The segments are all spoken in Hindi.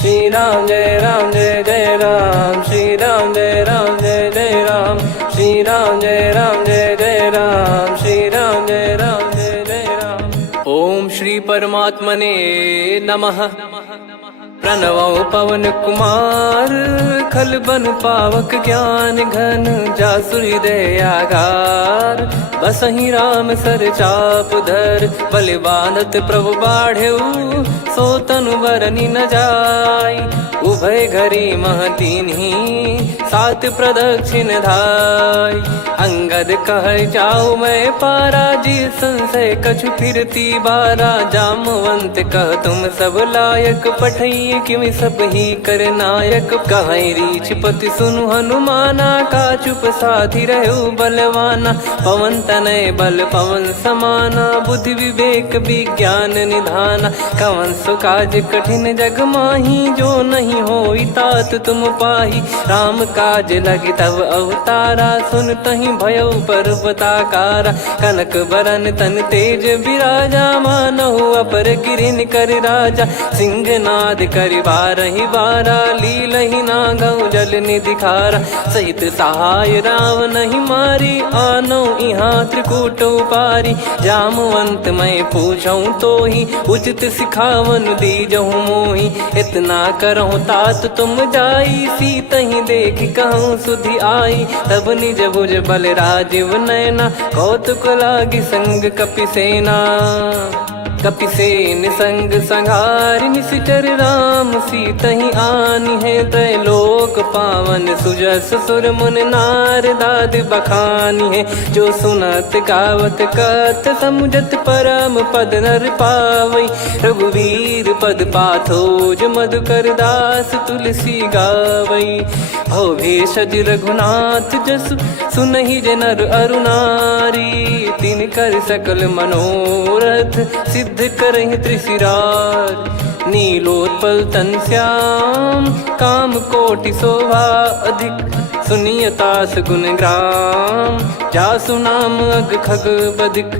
श्री राम जय जय राम, श्री राम जय जय राम, श्री राम जय जय राम, श्री राम जय जय राम। ओम श्री परमात्मने नमः। प्रणवो पवन कुमार, खल बन पावक ज्ञान घन, जासु हृदय आगार। बसहि राम सर चाप धर, बलि बांधत प्रभु बाढ़ेऊ, सो तनु बरनि न जाय। उभय घरी महतीन्ही, सात प्रदक्षिण धाय। अंगद कह जाऊ मैं पारा, जी संशय कछु फिरती बारा। जामवंत कह तुम सब लायक, पठई किमि सब ही कर नायक। कहीं रीछ पति सुनु हनुमाना, का चुप साधि रहु बलवाना। पवन तनय बल पवन समाना, बुद्धि विवेक विज्ञान निधाना। कवन सो काज कठिन जग माही, जो नहीं होई तात तुम पाही। राम काज लगी तब अवतारा, सुन तहि भयउ पर्वताकारा। कनक बरन तन तेज बिराजा, मानहु अपर गिरिन कर राजा। सिंहनाद करि बारहि बारा, लीलहि नागौ जल निधि खारा। सहित सहाय राम नहीं मारी, आनो इहाँ त्रिकूट उपारी। जामवंत मैं पूछऊँ तोहि, उचित सिखावन दीजहु मोहि। इतना करहु तात तुम जाई, सीतहि देख कहूँ सुधि आई। तब निज भुज बल राजीव नयना, कौतुक लागी संग कपिसेना। कपिसेन संग संघारि, निशिचर राम सीतहि आनी है। त्रैलोक पावन सुजस सुर मुन नार, दाद बखानी है। जो सुनत गावत कथ, समुझत परम पद नर पावई। रघुवीर पद पाथोज, मधुकर दास तुलसी गावई। भव भेषज रघुनाथ जसु, सुनहि जे नर अरु नारी। तिन कर सकल मनोरथ, सिद्ध करहि त्रिशिरार। नीलोत्पल तन श्याम, काम कोटि शोभा अधिक। सुनियतास गुण ग्राम, जासु नाम अग खग बदिक।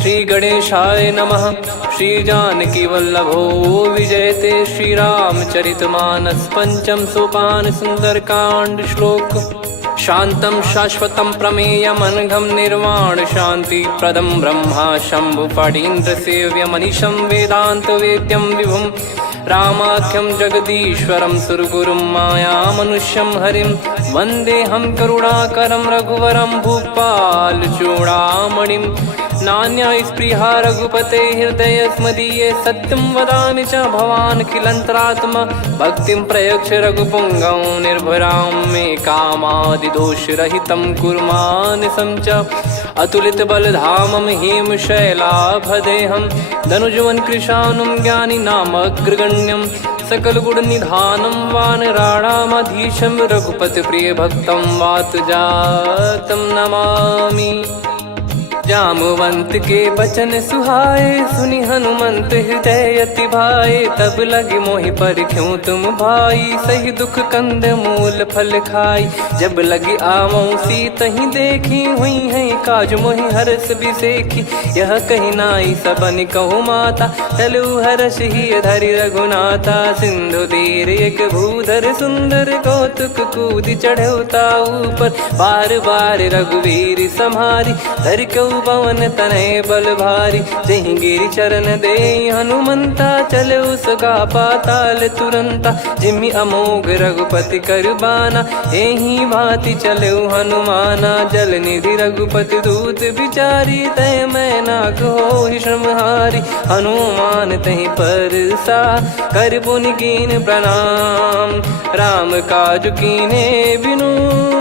श्री गणेशाय नमः। श्री जानकी वल्लभो विजयते, श्री रामचरित मानस। पंचम सोपान सुंदर कांड श्लोक। शांतं शाश्वतं प्रमेयमनघं, निर्वाण शांति प्रदं ब्रह्मा शंभु फणीन्द्र सेव्यमनिशं। वेदांत वेद्यं विभुं रामाख्यं जगदीश्वरं, सुरगुरुं माया मनुष्यं हरिं। वन्देऽहं करुणाकरं रघुवरं, भूपाल चूडामणिं। नान्या स्पृहा रघुपते हृदय स्मदीये, सत्यं वदामि च भवान् खिलन्तरात्मा। भक्तिं प्रयच्छ रघुपुङ्गं, निर्भरां मे कामादिदोषरहितं कुर्मानिसं च। अतुलित बलधामं हेमशैलाभदेहं, धनुजवन कृशानुं ज्ञानी नामग्रगण्यं। सकल गुण निधानं वानराणामधीशं, रघुपति प्रिय भक्तं वातजातं नमामि। जामवंत के बचन सुहाए, सुनि हनुमंत हृदय अति भाए। तब लगे मोहि पर क्यों तुम भाई, सही दुख कंद मूल फल खाई। जब लगे आवऊं सीतहि देखी, हुई है काज मोहि हरस बिसेखी। यह कही नाई सबन कहु माता, चलु हरष ही धरि रघुनाथा। सिंधु तीर एक भूधर सुंदर, कौतुक कूद चढ़ौता ऊपर। बार बार रघुवीर सम्हारी, धर कऊ पवन तनय बल भारी। जहि गिरि चरण दे हनुमंता, चले उसका पाताल तुरंता। जिमि अमोघ रघुपति कर बाना, एहि भांति चले हनुमाना। जल निधि रघुपति दूत बिचारी, तय मैं नाग होहि श्रमहारी। हनुमान तहि परसा, कर पुनि कीन प्रणाम। राम काज कीने बिनु,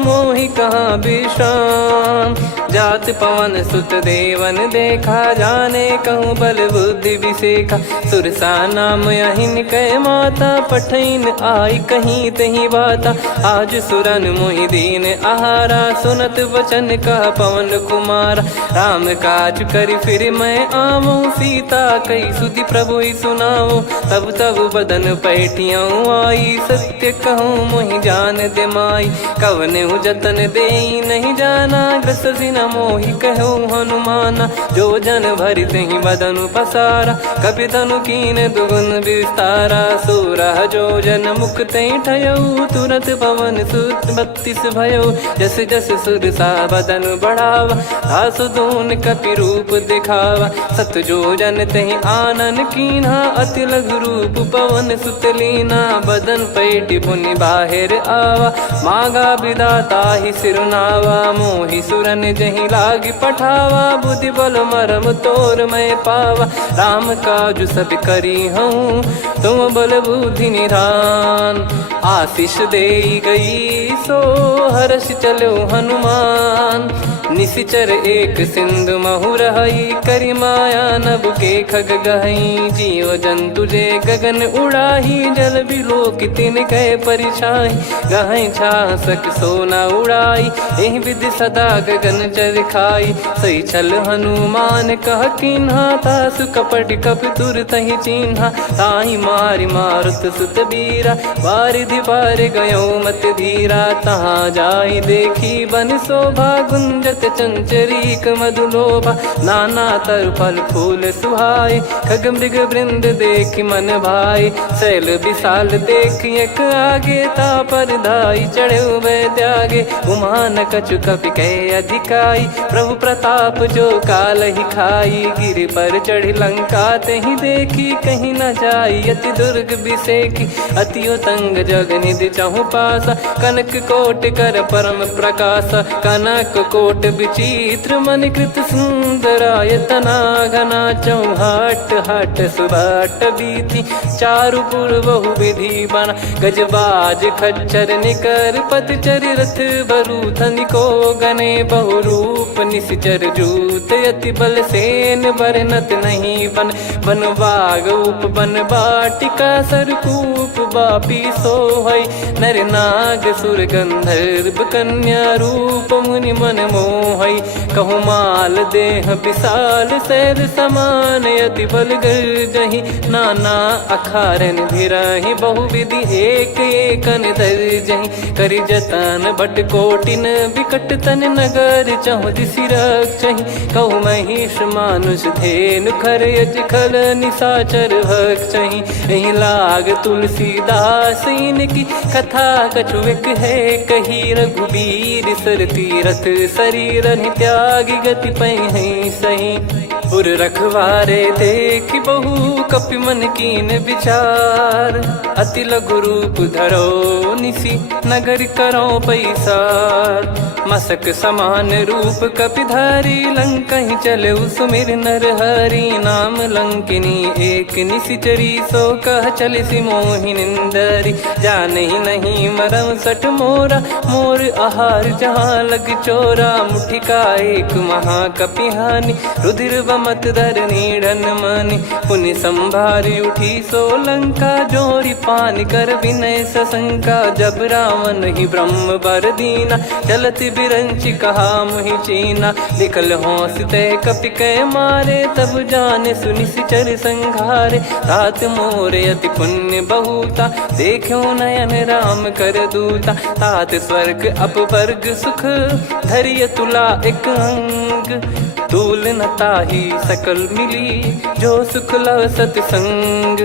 मोहि कहाँ विश्राम। जात पवन सुत देवन देखा, जाने कहूँ बल बुद्धि विसेखा। सुरसा नाम अहिन कै माता, पठैन आई कहीं तही बाता। आज सुरन मोहि दीन आहारा, सुनत वचन कह पवन कुमारा। राम काज करि फिर मैं आवऊं, सीता कई सुधि प्रभु ही सुनाओ। तब तब बदन पैठियाँ आई, सत्य कहूँ मोहि जान दे माई। कवने जतन दे नहीं जाना, ग्रसि न मोहि कहो हनुमाना। जो जन भरि तेहि बदनु पसारा, कपि तनु कीन दुगुन विस्तारा। सोरह जो जन मुख तेहि ठयऊ, तुरत पवन सुत 32 भयऊ। जस जस सुरसा बदन बढ़ावा, आसु दून कपि रूप दिखावा। सत जो जन तेहि आनन कीन्हा, अति लघु रूप पवन सुत लीना। बदन पैटि पुनि बाहिर आवा, मागा विधाता ही सिरुनावा। मोहि सुरन जहि लागी पठावा, बुद्धि बल मरम तोर मैं पावा। राम काजु सब करी हूँ, तुम बल बुद्धि निधान। आशीष देई गई सो हर्ष चलो हनुमान। निशिचर एक सिंधु महु रहई, करी माया नभ के खग गहई। जीव जंतु जे गगन उड़ाही, जल बिलोक तिन कह परिछाई। गहई छासक सोना उड़ाई, एहि विधि सदा गगन चर खाई। सही छल हनुमान कह कीन्हा, तासु कपट कप तुर तहि चिन्हा। ताहि मारि मारुत सुत बीरा, वारिधि पार गयो मत धीरा। तहाँ जाई देखी बन शोभा, गुंजत चंचरीक मधुलोभा। नाना तर फल फूल सुहाए, खग मृग वृंद देख मन भाई। शैल विशाल देख एक आगे, तापर धाई चढ़े वै त्यागे। उमान कछु कपि कह अधिकाई, प्रभु प्रताप जो काल ही खाई। गिर पर चढ़ी लंका तेहि देखी, कहीं न जाई अति दुर्ग बिसेकी। अति उतंग जग निधि चहु पासा, कनक कोट कर परम प्रकाश। कनक कोट विचित्र मन कृत सुंदरायतना। घना चौहाट हाट सुबाट बीती, चारु पुर बहु विधि बना। गजबाज खच्चर निकर पतचर, रथ बरु धनिको गने। बहु रूप निशिचर जूत, अति बल सेन बरनत नहीं बन। बन बाग उप बन बाटिका, सरकूप बापी सोहई। नर नाग सुर गंधर्व कन्या, रूप मुनि मन मोहई। कहु माल देह विशाल, शैल समान अति बल गर्जहि। नाना अखारन भिरहि, बहु विधि एक एकन दर्जहि। करि जतन बट कोटिन, बिकट तन नगर चहु दिसि रक्षहि। कहु महिष मानुष धेनु, खर यज खल निशाचर भक्षहि। एहि लाग तुलसीदास इनकी, कथा कछु एक है कही। रघुबीर सर तीरथ शरीर, त्यागी गति पै सही। पुर रखवारे देख बहु, कपि मन कीन विचार। अति लघु रूप धरो निसी, नगर करो पैसार। मसक समान रूप कपि धारी, लंकहि चले सुमिर नर हरि। नाम लंकिनी एक निशिचरी, सो कह चलिसि मोहि निंदरी। जानहि नहीं मरम सठ मोरा, मोर आहार जहाँ लग चोरा। मुठिका एक महाकपिहानि, रुधिर बमत धरनी ढन मानि। पुनि संभारी उठी सो लंका, जोरी पान कर विनय सशंका। जब रावण ही ब्रह्म बर दीना, चलत बिरंचि कहा मुहि चीना। लिखल होंस ते कपि कै मारे, तब जाने सुनि सिचर संघारे। तात मोरे अति पुण्य बहुता, देखो नयन राम कर दूता। तात स्वर्ग अपवर्ग सुख, धरिय तुला एक अंग। तूल न ताहि सकल मिली, जो सुख लव सतसंग।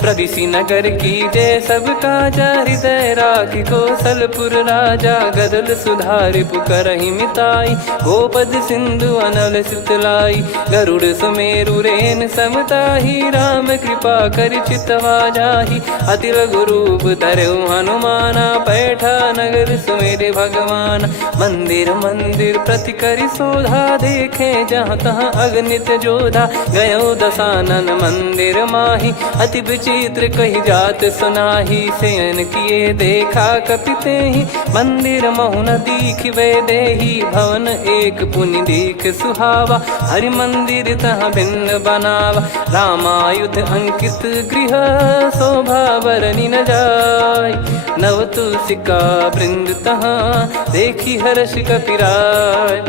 प्रविशि नगर की जय सब काजा, हृदय राखि कौशलपुर राजा। गदल सुधारि पुकरहि मिताई, गोपद सिंधु अनल सितलाई। गरुड़ सुमेरु रेन समताहि, राम कृपा करि चितवा जाहि। अति लघु रूप धरऊ हनुमाना, पैठा नगर सुमेरे भगवान। मंदिर मंदिर प्रति करि शोधा, देखे जहाँ तहाँ अगणित जोधा। गयो दशानन मंदिर माही, अति विचित्र कही जात सुनाही। शयन किए देखा कपि तेहि, मंदिर महु न दीख वे देही। भवन एक पुनि दीख सुहावा, हरि मंदिर तहाँ भिन्न बनावा। रामायुध अंकित गृह, शोभा बरनि न जाय। नव तुलसी का वृंद तहाँ, देखी हर्ष कपिराय।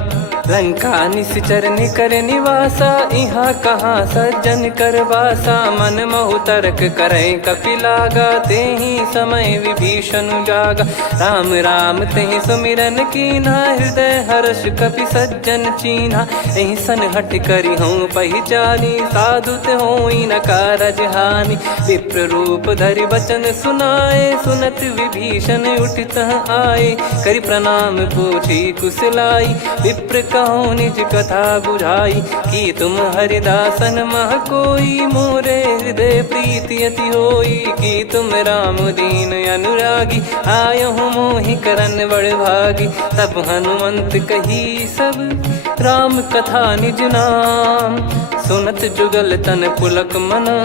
लंका निश्चर निकर निवासा, इहाँ कहाँ सज्जन कर वासा। मन महु तर्क करे कपिलागा, तेहि समय विभीषण जागा। राम राम तेहि सुमिरन कीन्हा, हृदय हर्ष कपि सज्जन चीन्हा। एहि सन हट करि हूँ पहिचानी, साधु ते होई न कारज हानि। विप्र रूप धरि वचन सुनाए, सुनत विभीषण उठित आए। करि प्रणाम पूछी कुशलाई, विप्र कहो निज कथा बुझाई। कि तुम हरिदासन मह कोई, मोरे हृदय प्रीति अति होई। कि तुम राम दीन अनुरागी, आयहु मोहि करन बड़ भागी। तब हनुमंत कही सब राम कथा निज नाम, सुनत जुगल तन पुलक मना,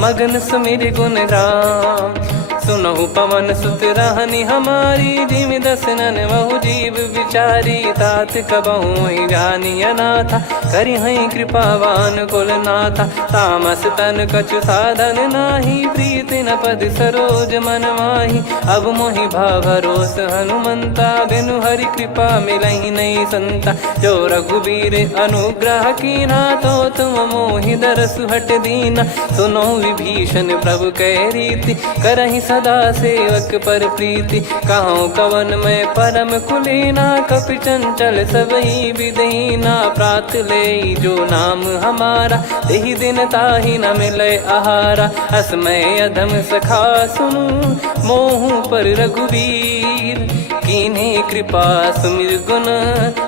मगन सुमिर गुण राम। सुनहु पवन सुत रहनी हमारी, जिमि दसनन महु जीव विचारी। तात कबहु ही जानी अनाथा, करि हई कृपावान कुल नाथा। तामस तन कछु साधन नाही, प्रीति न पद सरोज मन माही। अब मोहि भाव भरोस हनुमंता, बिनु हरि कृपा मिलहि नहीं संता। जो रघुबीर अनुग्रह कीन्हा, तो तुम मोहि दरसु हट दीना। सुनो विभीषण प्रभु कह रीति, करहि सदा सेवक पर प्रीति। कहूँ कवन में परम कुलीना, कपि चंचल सबही विदहीना। प्रात ले जो नाम हमारा, तेहि दिन ताहि न मिले आहारा। असमय अधम सखा सुनु, मोहु पर रघुवीर। कीन्ही कृपा सुमिर गुण,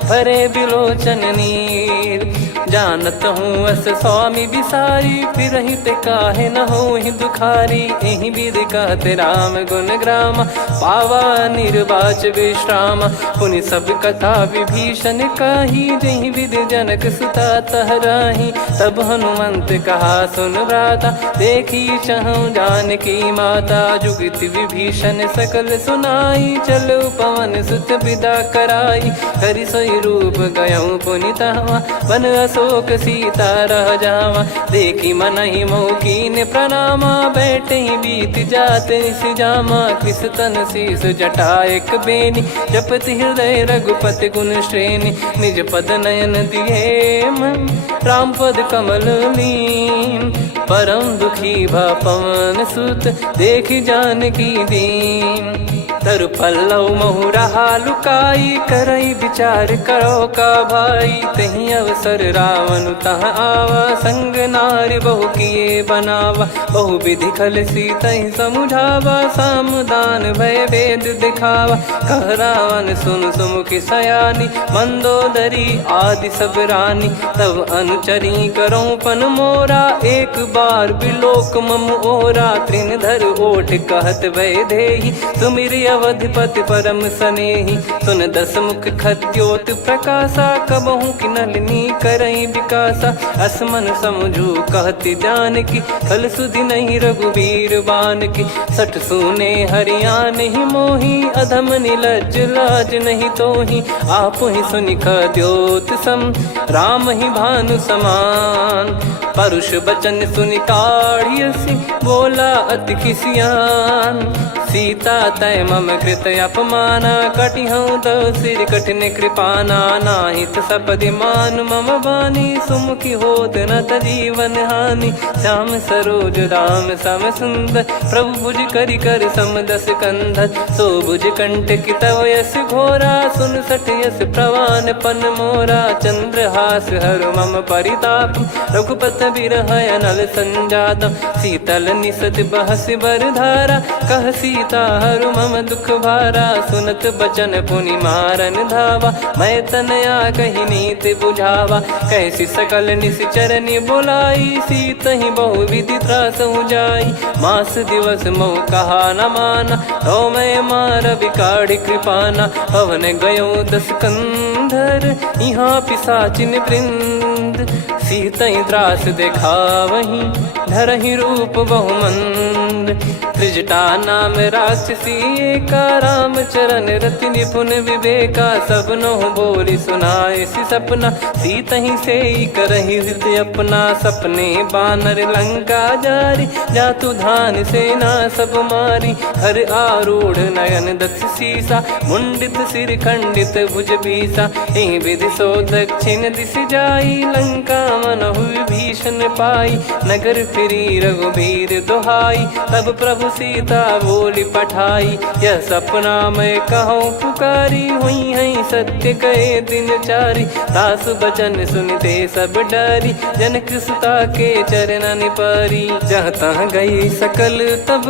भरे बिलोचन नीर। जानत हूँ अस स्वामी बिसारी, फिरहि ते काहे न होहि दुखारी। एहि विधि कहते राम गुण ग्राम, पावा निर्वाच विश्राम। पुनि सब कथा विभीषण काही, जहि विधि जनक सुता तहराही। तब हनुमंत कहा सुन भ्राता, देखी चहु जानकी माता। जुगति विभीषण सकल सुनाई, चलो पवन सुत विदा कराई। करि सोई रूप गयऊँ पुनि तहवा, वन अशोक सीता रह जावा। देखी मनहि मोह कीन्ह प्रणामा, बैठे ही बीत जात निस जामा। कृस तन शीस जटा एक बेनी, जपति हृदय रघुपति गुण श्रेणी। निज पद नयन दिए मन, राम पद कमल लीन। परम दुखी भा पवन सुत, देखि जानकी दीन। तरु पल्लव महु रहा लुकाई, करई विचार करो का भाई। तहि अवसर रावण तह आवा, संग नारी बहु किए बनावा। बहु विधि खल सीतहि समुझावा, सामदान भय वेद दिखावा। कह रावण सुन सुमुखि सयानी, मंदोदरी आदि सब रानी। तब अनुचरी करो पन मोरा, एक बार बिलोक मम ओरा। तृण धर ओठ कहत भय देहि, सुमिर अवधिपति परम सनेहि। सुन दस मुख खद्योत प्रकाशा, कबहु कि नलिनी करई विकासा। असमन समझू कहति जानकी, खल सुधि नहीं रघुवीर बानकी। सठ सुने हरियाण ही मोही, अधम निलज्ज लाज नहीं तोही। आप ही सुनि खद्योत सम, राम ही भानु समान। परुष बचन सुनि काढ़ियसि, बोला अति किसियान। सीता तय मम कृत अपमाना, कटिहऊँ तव सिर कठिन कृपाना। नाहित सपदि मान मम बानी, सुमुखी होत न जीवन हानि। श्याम सरोज राम सम सुंदर, प्रभु भुज करि कर सम दस कंधर। सो भुज कंठ की तव यस घोरा, सुन सठ यस प्रवान पन मोरा। चंद्रहास हर मम परिताप, रघुपत बिरह अनल संजातम। शीतल निसत बहस बर धारा, कह सीता हरु मम दुख भारा। सुनत बचन पुनि मारन धावा, मैं तनया कहि नीति बुझावा। कैसी सकल निश्चरनि बुलाई, सीतहि बहु विधि त्रासहु जाई। मास दिवस मोह कहा न माना, तो मैं मार बिकाढ़ि कृपाना। पवन गयो दस कंधर, यहाँ पिशाचिन वृंद। मंद, सीतई त्रास देखावहीं धरहि रूप बहुमंद। त्रिजटा नाम राक्षसी एका, राम चरण रति निपुण विवेका। सबनो बोली सुनाए सि सपना, सीतहि से करहि हृद अपना। सपने बानर लंका जारी, जातु धान सेना सब मारी। हर आरूढ़ नयन दक्ष सीसा, मुंडित सिर खंडित भुज बीसा। एहि विधि सो दक्षिण दिश जाई, लंका मनहु विभीषण पाई। नगर फिरी रघुबीर दुहाई, तब प्रभु सीता बोली पठाई। यह सपना मैं कहूँ पुकारी, हुई है सत्य कहे दिन चारी। दास बचन सुनते सब डरी, जनक सुता के चरण परी। जहाँ तहाँ गई सकल तब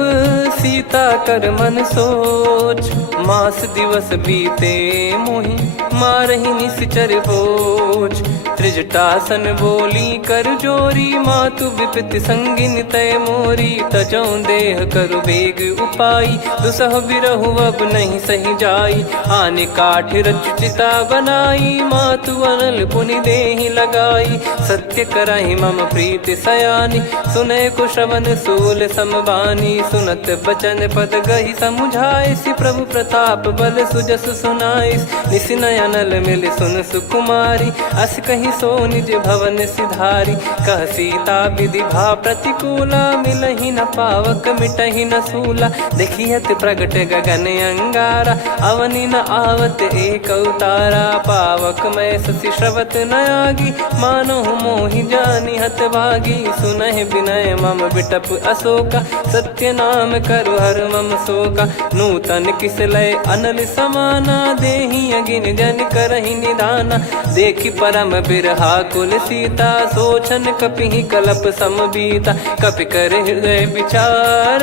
सीता कर मन सोच। मास दिवस बीते मोहि मारहि निश्चर बोझ। त्रिजटासन बोली कर जोरी, मातु विपत्ति संगिन तय मोरी। तजौ देह करु बेग उपाई, दुसह बिरहु अब नहीं सही जाई। आने काठ रचिता बनाई, मातु अनल पुनि देहि लगाई। सत्य करहि मम प्रीति सयानी, सुनय को श्रवण सूल समबानी। सुनत बचन पद गहि समुझाए, सि प्रभु प्रताप बल सुजस सुनाइस। निस नयनल मिल सुन सुकुमारी, अस कहि सो निज भवन सिधारी। कह सीता विधि भा प्रतिकूला, मिलहि न पावक मिटहि न सूला। देखियत प्रगट गगन अंगारा, अवनि न आवत एक अवतारा। पावक मैं शशि श्रवत न आगी, मानो मोहि जानि हत भागी। सुनहि विनय मम बिटप अशोका, सत्य नाम करु हर मम शोका। नूतन किस लय अनल समाना, देहि अगिन जन करहि निदाना। देखि परम बिरहा कुल सीता, सोचन कपिहि कलप समबीता। कपि कर हृदय विचार,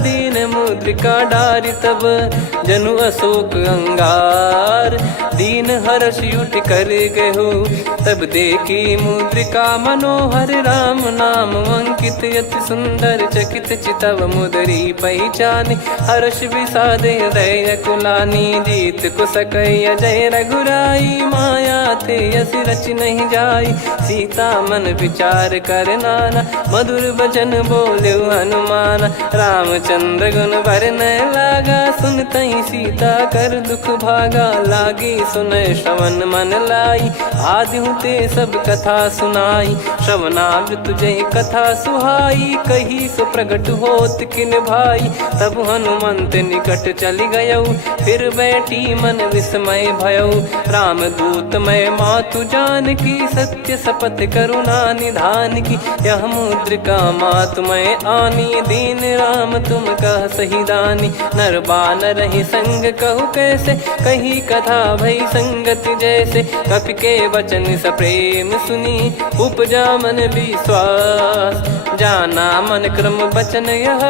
दीन मुद्रिका डारि तब जनु अशोक अंगार। दीन हर्ष उठ कर गहु, तब देखी मुद्रिका मनोहर। राम नाम अंकित अति सुंदर, चकित चितव मुदरी पहचान। हर्ष विषाद हृदय कुलानी, जीत को सकय जय रघुराई। माया थे यस रच नहीं जाई, सीता मन विचार कर नाना। मधुर बचन बोले हनुमान, रामचंद्र गुण बरनै लागा। सुनतहि सीता कर दुख भागा, लागी सुनय श्रवण मन लाई। आदि ते सब कथा सुनाई, श्रवणामृत जय कथा सुहाई। कही सो प्रगट होत किन भाई, तब हनुमंत निकट चली गयौ। फिर बैठी मन विस्मय भयौ, राम दूत मैं मातु जानकी। सत्य शपथ करुणा निधान की, यह मुद्रिका मातु मैं आनी। दीन राम तुम कह सही दानी, नर बानर ही संग कहु कैसे। कही कथा भई संगति जैसे, कपि के वचन सप्रेम सुनी। उपजा मन विश्वास, जाना मन क्रम बचन यह।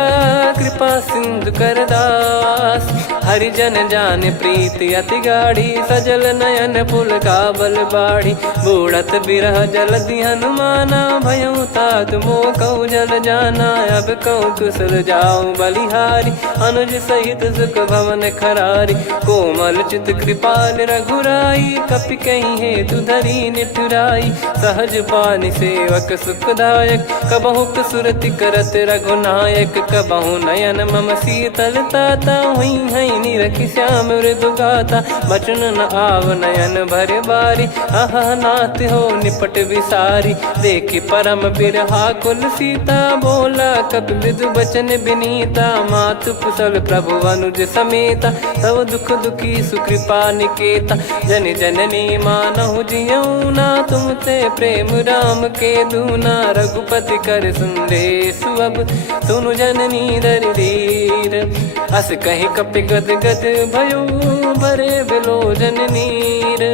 कृपा सिंधु कर दास, हरिजन जान प्रीति अति गाढ़ी। सजल नयन पुल का बल बाढ़ी, बूढ़त बिरह जल दी हनुमाना। भयउ तात मोह कहु जल जाना, अब कहु कुशल जाऊं बलिहारी। अनुज सहित सुख भवन खरारी, कोमल चित कृपाल रघुराई। कपि कहीं हेतु धरी निठुराई, सहज पानि सेवक सुखदायक। कबहु सुरति करत रघुनायक, कबहु नयन मम शीतल ताता। हुई है निरखि श्याम मृदु गाता, बचन न आव नयन भर बारी। आहा नाथ हो निपट विसारी, देखि परम बिरहा कुल सीता। बोला कपि मृदु बचन बिनीता, मातु कुशल प्रभु अनुज समेता। तव दुख दुखी सुकृपा निकेता, जन जननी मानहु जियऊ ना। तुम ते प्रेम राम के दूना, रघुपति कर संदेश अब सुनु जननी दर धीर। अस कहि कपि गद गद भयो, भरे बिलोचन नीर।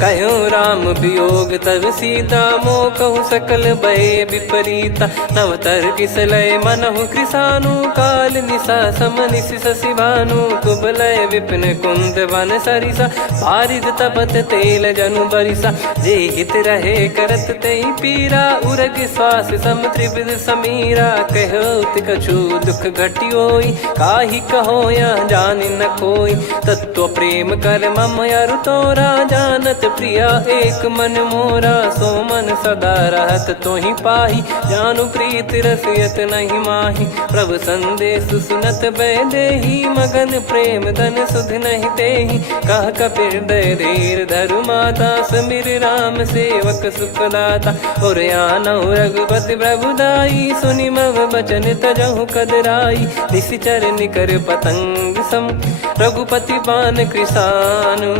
कहो राम वियोग तब सीता, मोह कहु सकल भय विपरीता। नवतर किसलय मनहु कृसानु, काल निशा समनिशि शशि भानु। कुबलय विपिन कुंद वन सरिसा, पारिद तपत तेल जनु बरिसा। जे हित रहे करत तेहि पीरा, उरग श्वास सम त्रिविध समीरा। कहो कछु दुख घटियोई, काहि कहो या जान न कोई। तत्व प्रेम कर मम अरु तोरा, जानत प्रिया एक मन मोरा। सो मन सदा रहत तो ही पाही, जानु प्रीत रसियत नहीं माही। प्रभु संदेश सुनत बैदेही, मगन प्रेम धन सुध नहीं तेही। कह कपिर दय धीर धरु माता, समिर राम सेवक सुखदाता। और आनौ रघुपति प्रभुदाई, सुनि मव बचन तजहु कदराई। निशिचर निकर पतंग सम, रघुपति पान कृसानु।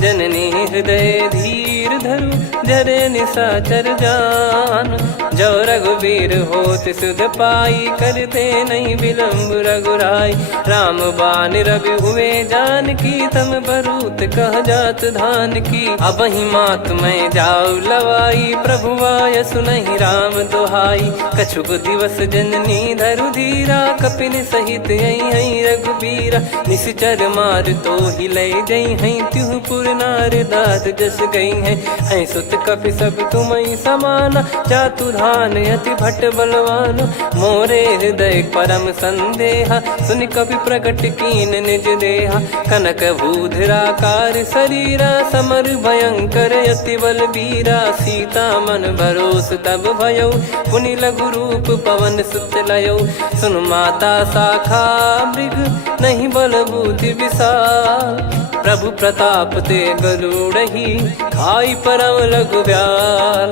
जननी हृदय धीर धरु, जरे निशाचर जान। जो रघुवीर होत सुध पाई, करते नहीं विलम्ब रघुराई। राम बान रवि हुए जानकी, तम बरूत कह जात धान की। अब ही मात मैं जाऊ लवाई, प्रभु आय सुनहि राम दोहाई। कछुक दिवस जननी धरु धीरा, कपिन सहित यही रघुबीरा। निशिचर मार तो ही ले जई हैं, त्युह पुर नार दाद जस गई हैं। सुत कपि सब तुमहि समाना, जातु धान अति भट बलवान। मोरे हृदय परम संदेहा, सुनि कपि प्रकट कीन निज देहा। कनक भूधराकार शरीरा, समर भयंकर अति बलबीरा। सीता मन भरोस तब भयउ, पुनि लघु रूप पवन सुत लयउ। सुन माता शाखा मृग, नहीं बल बुद्धि विशाल। प्रभु प्रताप ते गरुड़ही, खाई परम लघु ब्याल।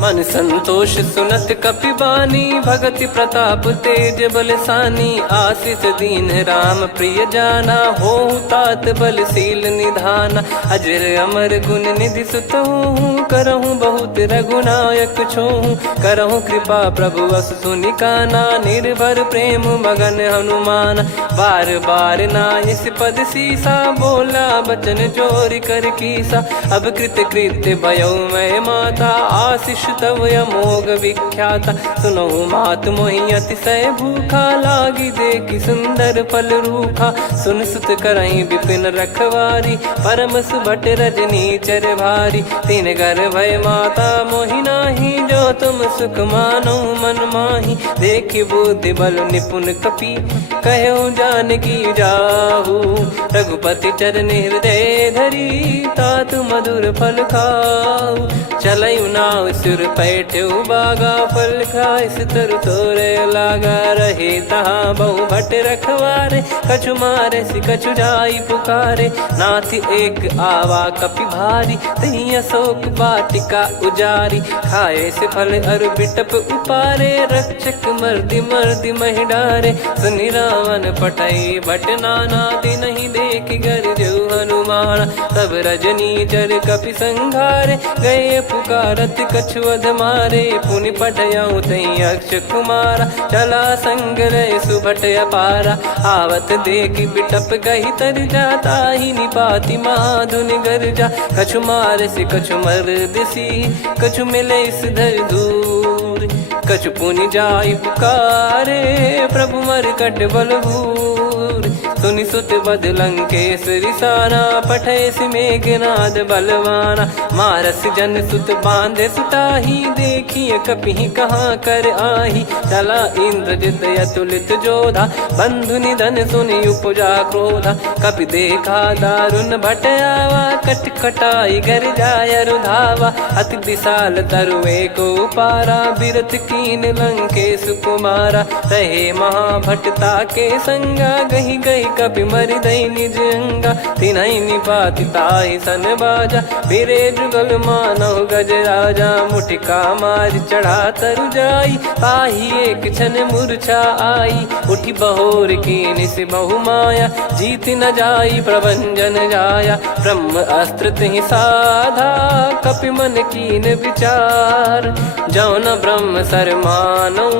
मन संतोष सुनत कपि बानी, भगति प्रताप तेज बलसानी। आशीष दीन राम प्रिय जाना, होहु तात बलशील निधाना। अजर अमर गुण निधि सुतहु, करहु बहुत रघुनायक छोहु। करहु कृपा प्रभु अस सुनि काना, निर्भर प्रेम मगन हनुमान। बार बार नायस पद सीसा, बोला बचन चोरी कर कीसा। अब कृत कृत्य भयउ मैं माता, आशीष तव अमोघ विख्याता। सुनहु मात मोहि अतिशय भूखा, लागी देखि सुंदर फल रूखा। सुन सुत करहि विपिन रखवारी, परम सुभट रजनी चर भारी। तीन घर भय माता मोहि नाही, जो तुम सुख मानो मन माही। देखि बुद्धि बल निपुण कपि, कहु जानकी जाहु। रघुपति चरण हृदय धरी, तात मधुर फल खाऊ। चलयु नाव सुर पैठ्यु बागा, फल खाइस तरु तोरे लागा। रहे तहाँ बहु भट रखवारे, कछु मारे सि कछु जाई पुकारे। नाथ एक आवा कपि भारी, तही अशोक वाटिका उजारी। खाए से फल अरु बिटप उपारे, रक्षक मर्दि मर्दि महि डारे। सुनि रावण पटई भट नाना, तिनहि देखि गरजउ हनुमान। तब रजनी चर कपि संघारे, गए पुकारत कछु अध मारे। पुनि पठयउ तई अक्ष कुमारा, चला संग रहे सुभट अपारा। आवत देखि बिटप गही तर जाता, ही निपाति महाधुनि गर्जा। कछु मार से कछु मर्दिसी, कछु मिले इस धर दूर। कछु पुनि जाई पुकारे, प्रभु मरकट बलभूर। सुनि सुत बद लंकेश्वरी साना, पठय मेघनाद बलवाना। मारस जन सुत बांधे सुताही, देखिए कपि कहाँ कर आही। चला इंद्रजित अतुलित जोधा, बंधु निधन सुनि उपजा क्रोधा। कपि देखा दारुण भट आवा, कट कटाई गर जाय रुधावा। अति विशाल तरुए को पारा, बिरत कीन लंकेश कुमारा। रहे महाभटता के संगा, गही गही कपि मरि दई निज अंगा। तिन्हि निपाति ताहि सन बाजा, फिरे जुगल मानव गज राजा। मुटिका मार चढ़ा तरु जाई, ताहि एक क्षण मूर्छा आई। उठि बहोर कीन से बहु माया, जीत न जाई प्रभंजन जाया। ब्रह्म अस्त्र तिहि साधा, कपि मन कीन विचार। जौ न ब्रह्म सर मानौ,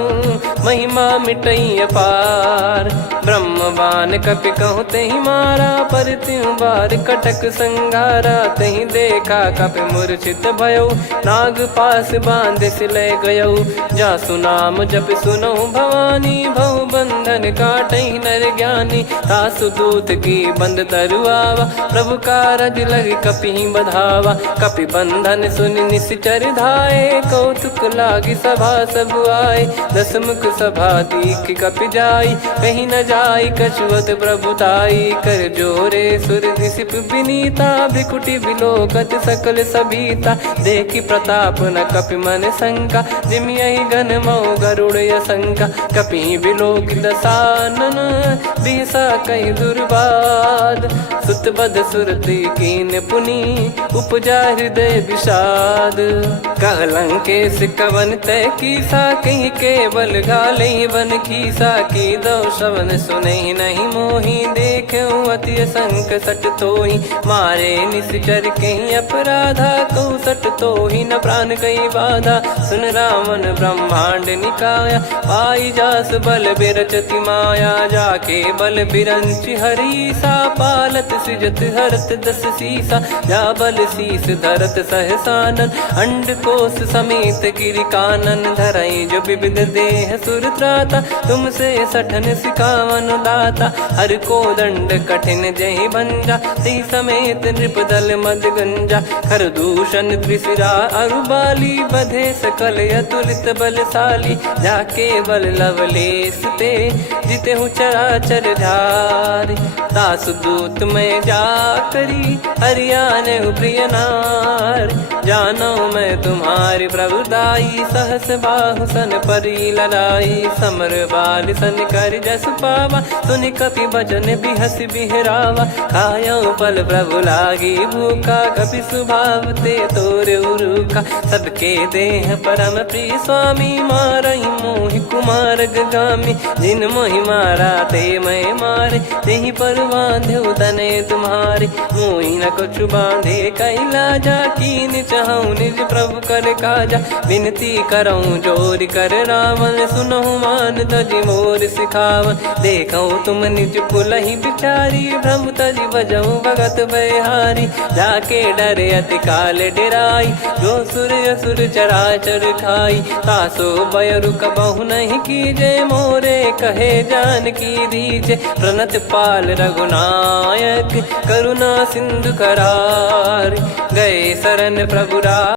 महिमा मिटई अपार। ब्रह्म बान कपि कहु तहि मारा, पर त्यों बार कटक संगारा। तहि देखा कपि मूर्छित भयउ, नाग पास बांध सिले गयउ। जासु नाम जप सुनहु भवानी, भव बंधन काटहि नर ज्ञानी। तासु दूत की बंद तरुआवा, प्रभु कारज लग कपि बधावा। कपि बंधन सुनि निश्चर धाये, कौतुक लागी सभा सब आए। दस मुख सभा दीख कप जाई, कहीं न जाई कछुवत प्रभुताई। कर जोरे सुर दिसिप विनीता, भिकुटी बिलोकत सकल सबीता। देखी प्रताप न कपि मन शंका, जिम यही घन मऊ गरुड़ असंका। कपि बिलोक दसानन, बिहसा कई दुर्बाद। सुत बद सुरति कीन पुनी, उपजा हृदय विषाद। कहलंकेश कवन तय कीसा, कहीं केवल घाले बन खीसा। की दो श्रवण सुने नहीं मोही, देखे अति संक सट तोही। मारे निश्चर कहीं अपराधा, कहूँ सट तोही न प्राण कहीं बाधा। सुन रावण ब्रह्मांड निकाया, पाई जास बल बिरचति माया। जाके बल बिरंच हरीसा, पालत सृजत हरत दस सीसा। जा बल शीस धरत सहसानन, अंड कोश समेत गिरि कानन। धरई जो विविध देह सुर त्राता, तुमसे सठन सिखावन दाता। हर को दंड कठिन जहि भंजा, ती समेत नृप दल मद गंजा। खर दूषण त्रिशिरा अरुबाली, बधे सकल अतुलित बलशाली। जाके बल लवलेस ते, जिते हूँ चराचर धारी। दास दूत में जा करी, हरियाने प्रिय नार। जानो मैं तुम्हारी प्रभुदाई, सहस बाहु सन परी लड़ाई। समर बाल सन कर जस पावा, सुनि कपि भजन बिहस बिहरावा। खायो पल प्रभु लागी भूखा, कपि स्वभाव ते तोर उरुखा। सबके देह परम प्रिय स्वामी, मारई मोहि कुमार गगामी। जिन मोहि मारा ते मैं मारे, तेहि पर बांधो तने तुम्हारे। मोहि न कुछ बांधे कैलाजा, कीन चाहूँ निज प्रभु कर काजा। विनती करऊँ जोर कर रावण, सुनहु मान तजि मोर सिखावन। देखऊँ तुम निज पुलहि बिचारी, भ्रम तजि बजऊँ भगत बहारी। जाके डरे अति काल डेराई, जो सुर असुर चराचर खाई। तासो बयरु कबहु नहीं कीजे, मोरे कहे जान की दीजे। प्रणत पाल रघुनायक, करुणा सिंधु करार। गए शरण प्रभु